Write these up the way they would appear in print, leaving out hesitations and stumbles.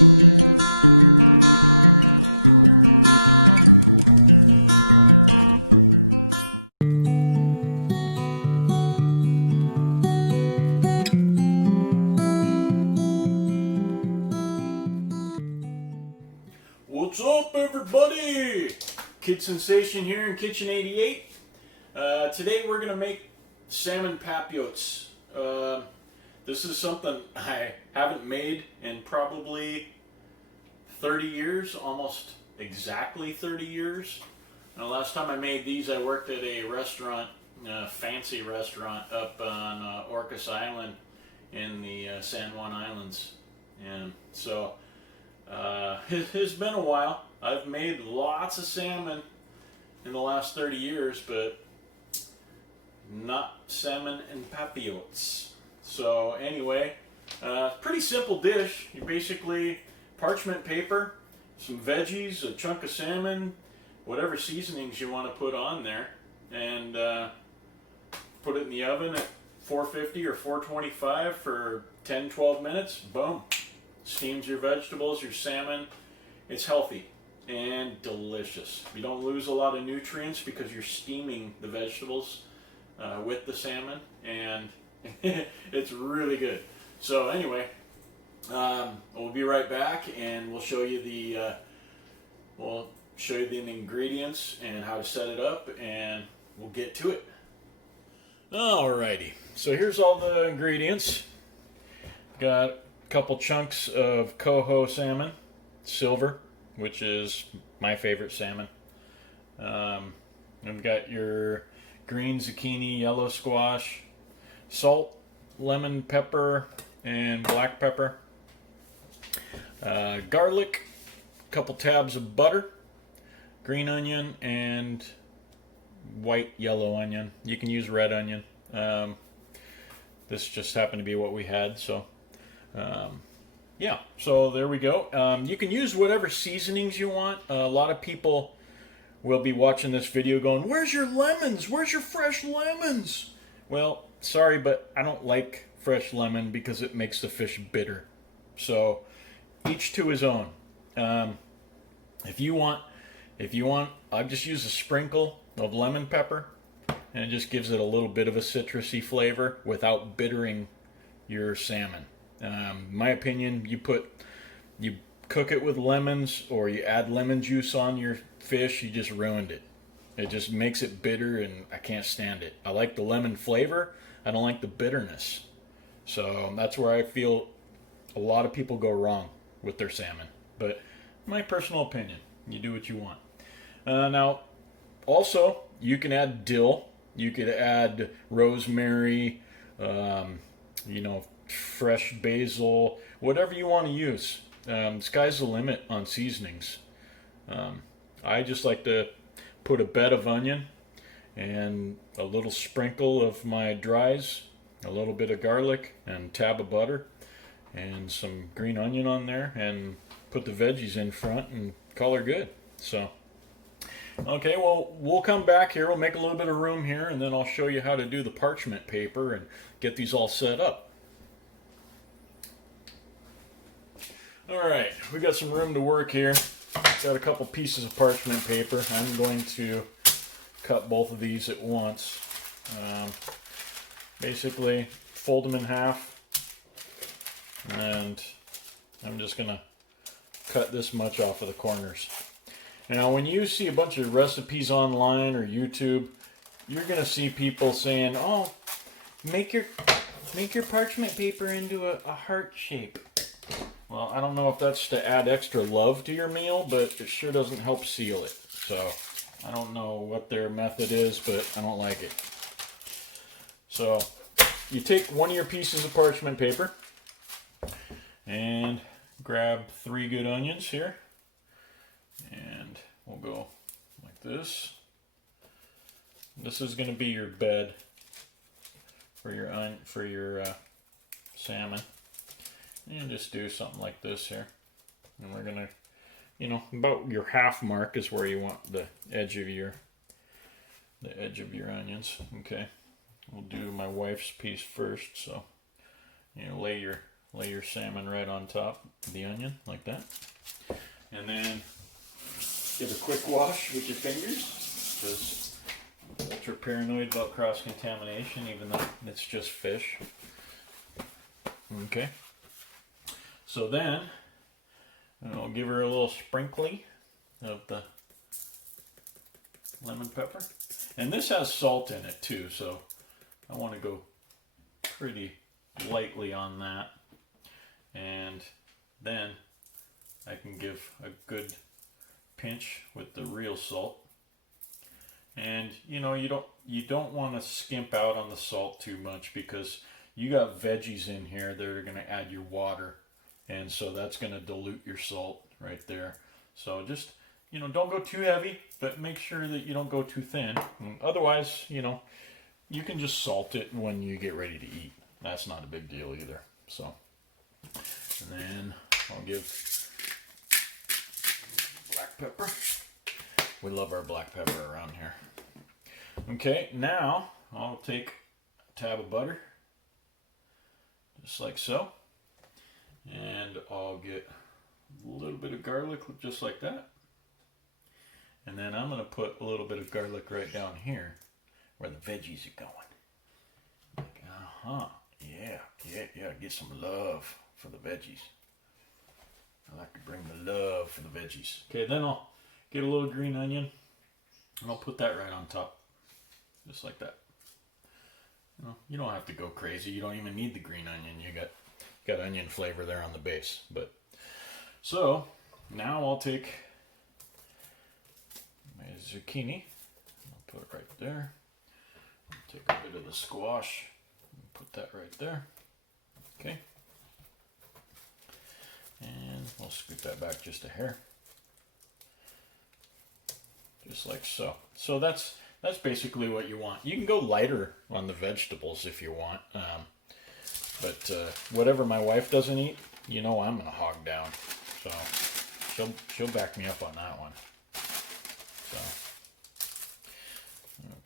What's up, everybody? Kid Sensation here in Kitchen 88. Today we're going to make salmon papillotes. This is something I haven't made in probably 30 years, almost exactly 30 years. The last time I made these, I worked at a restaurant, a fancy restaurant up on Orcas Island in the San Juan Islands. And so it's been a while. I've made lots of salmon in the last 30 years, but not salmon and papillotes. So anyway, pretty simple dish. You basically parchment paper, some veggies, a chunk of salmon, whatever seasonings you want to put on there, and put it in the oven at 450 or 425 for 10-12 minutes. Boom. Steams your vegetables, your salmon. It's healthy and delicious. You don't lose a lot of nutrients because you're steaming the vegetables with the salmon, and it's really good. So anyway, we'll be right back, and we'll show you the ingredients and how to set it up, and we'll get to it. Alrighty, so here's all the ingredients. Got a couple chunks of coho salmon, silver, which is my favorite salmon. We've got your green zucchini, yellow squash, salt, lemon pepper, and black pepper, garlic, a couple tabs of butter, green onion, and white yellow onion. You can use red onion. This just happened to be what we had, so yeah, so there we go. You can use whatever seasonings you want. A lot of people will be watching this video going, "Where's your lemons? Where's your fresh lemons?" Well, sorry, but I don't like fresh lemon because it makes the fish bitter. So each to his own. If you want, I just use a sprinkle of lemon pepper, and it just gives it a little bit of a citrusy flavor without bittering your salmon. My opinion, you cook it with lemons, or you add lemon juice on your fish, you just ruined it. It just makes it bitter, and I can't stand it. I like the lemon flavor. I don't like the bitterness. So that's where I feel a lot of people go wrong with their salmon. But my personal opinion, you do what you want. Now, also, you can add dill. You could add rosemary, fresh basil, whatever you want to use. Sky's the limit on seasonings. I just like to put a bed of onion and a little sprinkle of my dries, a little bit of garlic, and tab of butter, and some green onion on there, and put the veggies in front and call her good. So, okay, well, we'll come back here. We'll make a little bit of room here, and then I'll show you how to do the parchment paper and get these all set up. Alright, we got some room to work here. Got a couple pieces of parchment paper. I'm going to cut both of these at once. Basically, fold them in half, and I'm just going to cut this much off of the corners. Now, when you see a bunch of recipes online or YouTube, you're going to see people saying, "Oh, make your parchment paper into a heart shape." Well, I don't know if that's to add extra love to your meal, but it sure doesn't help seal it. So, I don't know what their method is, but I don't like it. So, you take one of your pieces of parchment paper and grab 3 good onions here. And we'll go like this. This is going to be your bed for your salmon. And just do something like this here. And we're going to, about your half mark is where you want the edge of your onions. Okay. We'll do my wife's piece first. So, lay your lay your salmon right on top of the onion like that. And then give a quick wash with your fingers, because I'm ultra paranoid about cross-contamination, even though it's just fish. Okay. So then, I'll give her a little sprinkly of the lemon pepper. And this has salt in it too, so I want to go pretty lightly on that. And then I can give a good pinch with the real salt. And you know, you don't want to skimp out on the salt too much, because you got veggies in here that are going to add your water, and so that's going to dilute your salt right there. So just, you know, don't go too heavy, but make sure that you don't go too thin. Otherwise, you know, you can just salt it when you get ready to eat. That's not a big deal either. So, and then I'll give black pepper. We love our black pepper around here. Okay, now I'll take a tab of butter, just like so. And I'll get a little bit of garlic, just like that. And then I'm going to put a little bit of garlic right down here where the veggies are going. Like, yeah, get some love for the veggies. I like to bring the love for the veggies. Okay, then I'll get a little green onion, and I'll put that right on top. Just like that. You don't have to go crazy. You don't even need the green onion. You got onion flavor there on the base. But so now I'll take my zucchini. I'll put it right there. I'll take a bit of the squash and put that right there. Okay. And we'll scoot that back just a hair. Just like so. So that's basically what you want. You can go lighter on the vegetables if you want. But whatever my wife doesn't eat, you know I'm going to hog down. So she'll back me up on that one. So,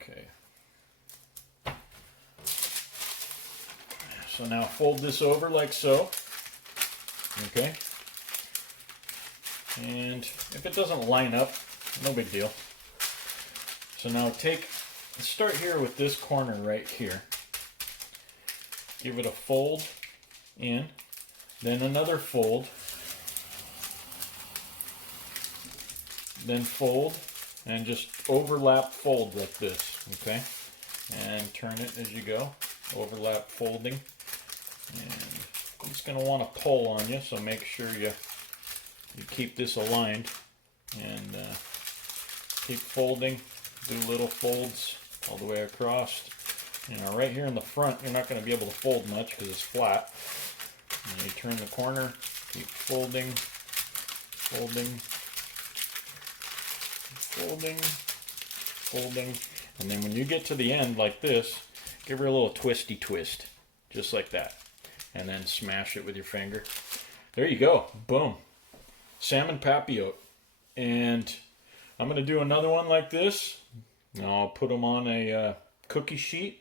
okay. So now fold this over like so. Okay. And if it doesn't line up, no big deal. So now start here with this corner right here. Give it a fold in, then another fold, then fold, and just overlap fold like this, okay? And turn it as you go, overlap folding. And it's going to want to pull on you, so make sure you keep this aligned, and keep folding. Do little folds all the way across. You know, right here in the front, you're not going to be able to fold much because it's flat. And you turn the corner, keep folding, folding, folding, folding. And then when you get to the end like this, give her a little twisty twist, just like that. And then smash it with your finger. There you go. Boom. Salmon papillote. And I'm going to do another one like this. Now I'll put them on a cookie sheet,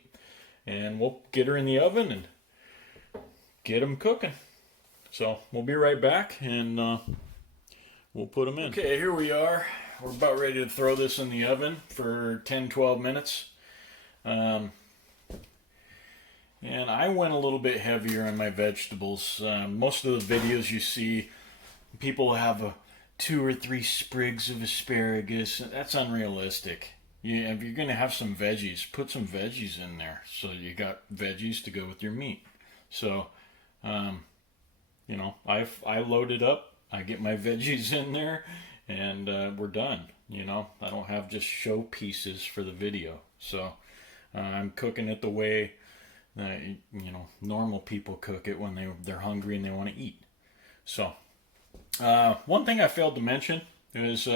and we'll get her in the oven and get them cooking. So we'll be right back, and we'll put them in. Okay, here we are. We're about ready to throw this in the oven for 10-12 minutes. And I went a little bit heavier on my vegetables. Most of the videos you see, people have 2 or 3 sprigs of asparagus. That's unrealistic. If you're going to have some veggies, put some veggies in there, so you got veggies to go with your meat. So, you know, I load it up, I get my veggies in there, and we're done. You know, I don't have just show pieces for the video. So, I'm cooking it the way you know, normal people cook it when they're hungry and they want to eat. So, one thing I failed to mention is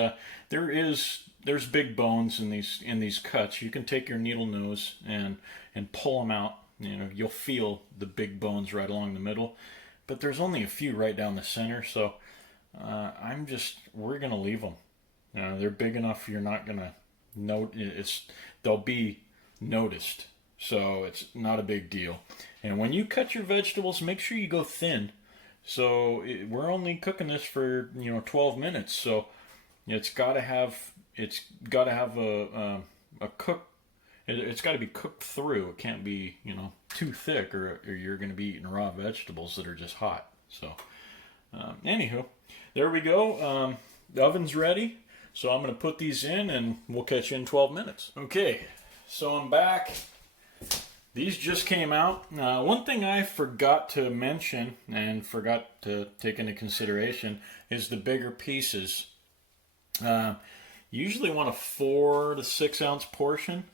there's big bones in these cuts. You can take your needle nose and pull them out. You know, you'll feel the big bones right along the middle, but there's only a few right down the center. So we're gonna leave them. They're big enough you're not gonna they'll be noticed. so it's not a big deal. And when you cut your vegetables, make sure you go thin. So we're only cooking this for 12 minutes, so it's got to have a cook. It's got to be cooked through. It can't be too thick, or you're going to be eating raw vegetables that are just hot. So anywho, there we go. The oven's ready. So I'm going to put these in and we'll catch you in 12 minutes. Okay, so I'm back. These just came out. One thing I forgot to mention and forgot to take into consideration is the bigger pieces. You usually want a 4 to 6 ounce portion.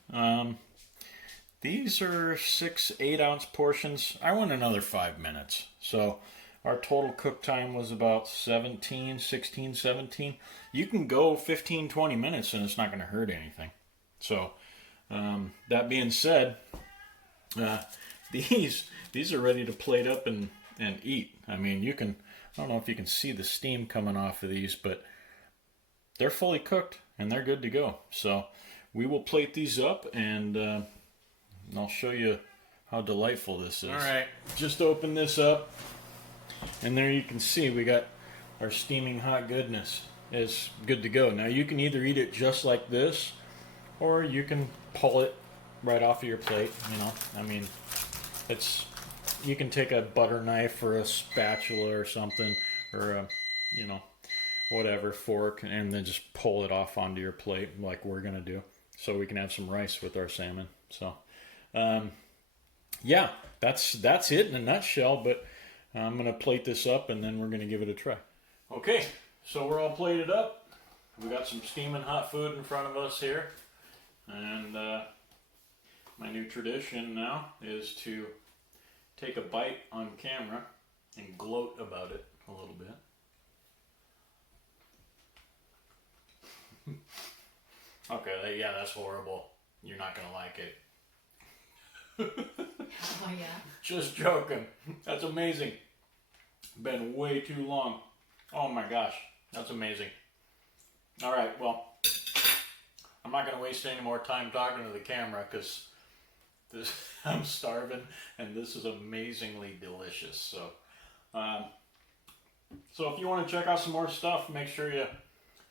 These are 6-8 ounce portions. I want another 5 minutes. So our total cook time was about 16, 17. You can go 15, 20 minutes and it's not going to hurt anything. So that being said, these are ready to plate up and eat. I mean, I don't know if you can see the steam coming off of these, but they're fully cooked and they're good to go. So we will plate these up and I'll show you how delightful this is. All right, just open this up. And there you can see we got our steaming hot goodness. It's good to go. Now you can either eat it just like this, or you can pull it right off of your plate. I mean, you can take a butter knife or a spatula or something, or a, whatever, fork, and then just pull it off onto your plate like we're gonna do, so we can have some rice with our salmon. So, yeah, that's it in a nutshell. But I'm going to plate this up and then we're going to give it a try. Okay, so we're all plated up. We got some steaming hot food in front of us here. And my new tradition now is to take a bite on camera and gloat about it a little bit. Okay, yeah, that's horrible. You're not going to like it. Oh, yeah? Just joking. That's amazing. Been way too long. Oh my gosh, that's amazing. All right, well, I'm not going to waste any more time talking to the camera because I'm starving and this is amazingly delicious. So, if you want to check out some more stuff, make sure you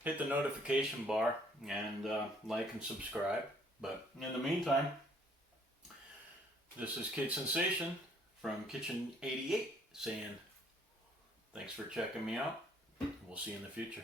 hit the notification bar and like and subscribe. But in the meantime, this is Kid Sensation from Kitchen 88 saying thanks for checking me out. We'll see you in the future.